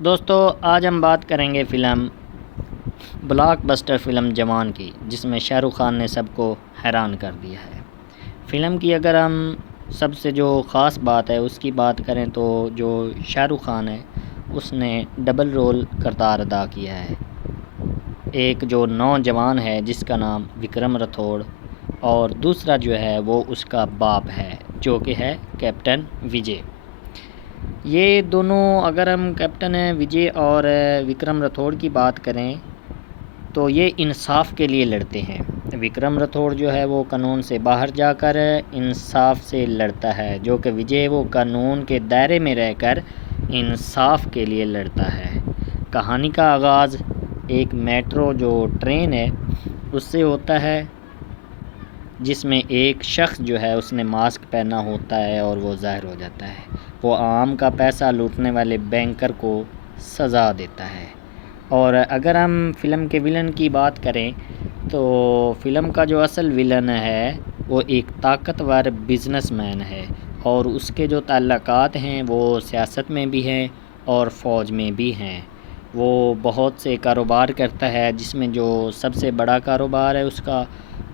دوستو آج ہم بات کریں گے فلم بلاک بسٹر فلم جوان کی، جس میں شاہ رخ خان نے سب کو حیران کر دیا ہے۔ فلم کی اگر ہم سب سے جو خاص بات ہے اس کی بات کریں تو جو شاہ رخ خان ہے اس نے ڈبل رول کردار ادا کیا ہے۔ ایک جو نوجوان ہے جس کا نام وکرم راتھوڑ، اور دوسرا جو ہے وہ اس کا باپ ہے جو کہ ہے کیپٹن وجے۔ یہ دونوں، اگر ہم کیپٹن وجے اور وکرم راتھوڑ کی بات کریں تو یہ انصاف کے لیے لڑتے ہیں۔ وکرم راتھوڑ جو ہے وہ قانون سے باہر جا کر انصاف سے لڑتا ہے، جو کہ وجے وہ قانون کے دائرے میں رہ کر انصاف کے لیے لڑتا ہے۔ کہانی کا آغاز ایک میٹرو جو ٹرین ہے اس سے ہوتا ہے، جس میں ایک شخص جو ہے اس نے ماسک پہنا ہوتا ہے اور وہ ظاہر ہو جاتا ہے۔ وہ عوام کا پیسہ لوٹنے والے بینکر کو سزا دیتا ہے۔ اور اگر ہم فلم کے ولن کی بات کریں تو فلم کا جو اصل ولن ہے وہ ایک طاقتور بزنس مین ہے، اور اس کے جو تعلقات ہیں وہ سیاست میں بھی ہیں اور فوج میں بھی ہیں۔ وہ بہت سے کاروبار کرتا ہے، جس میں جو سب سے بڑا کاروبار ہے اس کا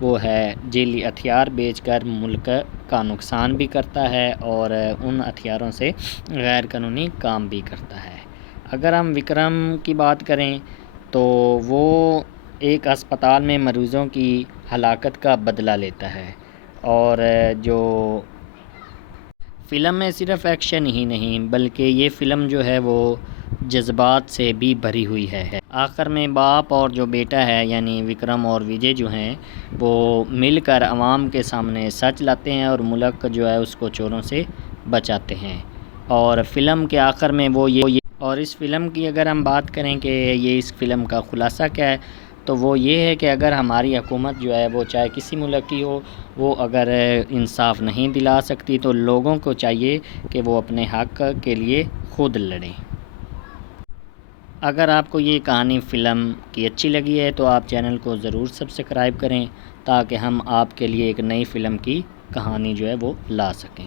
وہ ہے ذیلی ہتھیار بیچ کر ملک کا نقصان بھی کرتا ہے اور ان ہتھیاروں سے غیر قانونی کام بھی کرتا ہے۔ اگر ہم وکرم کی بات کریں تو وہ ایک اسپتال میں مریضوں کی ہلاکت کا بدلہ لیتا ہے، اور جو فلم میں صرف ایکشن ہی نہیں بلکہ یہ فلم جو ہے وہ جذبات سے بھی بھری ہوئی ہے۔ آخر میں باپ اور جو بیٹا ہے یعنی وکرم اور وجے جو ہیں وہ مل کر عوام کے سامنے سچ لاتے ہیں اور ملک جو ہے اس کو چوروں سے بچاتے ہیں۔ اور فلم کے آخر میں وہ یہ اور اس فلم کی اگر ہم بات کریں کہ یہ اس فلم کا خلاصہ کیا ہے تو وہ یہ ہے کہ اگر ہماری حکومت جو ہے وہ چاہے کسی ملک کی ہو، وہ اگر انصاف نہیں دلا سکتی تو لوگوں کو چاہیے کہ وہ اپنے حق کے لیے خود لڑیں۔ اگر آپ کو یہ کہانی فلم کی اچھی لگی ہے تو آپ چینل کو ضرور سبسکرائب کریں، تاکہ ہم آپ کے لیے ایک نئی فلم کی کہانی جو ہے وہ لا سکیں۔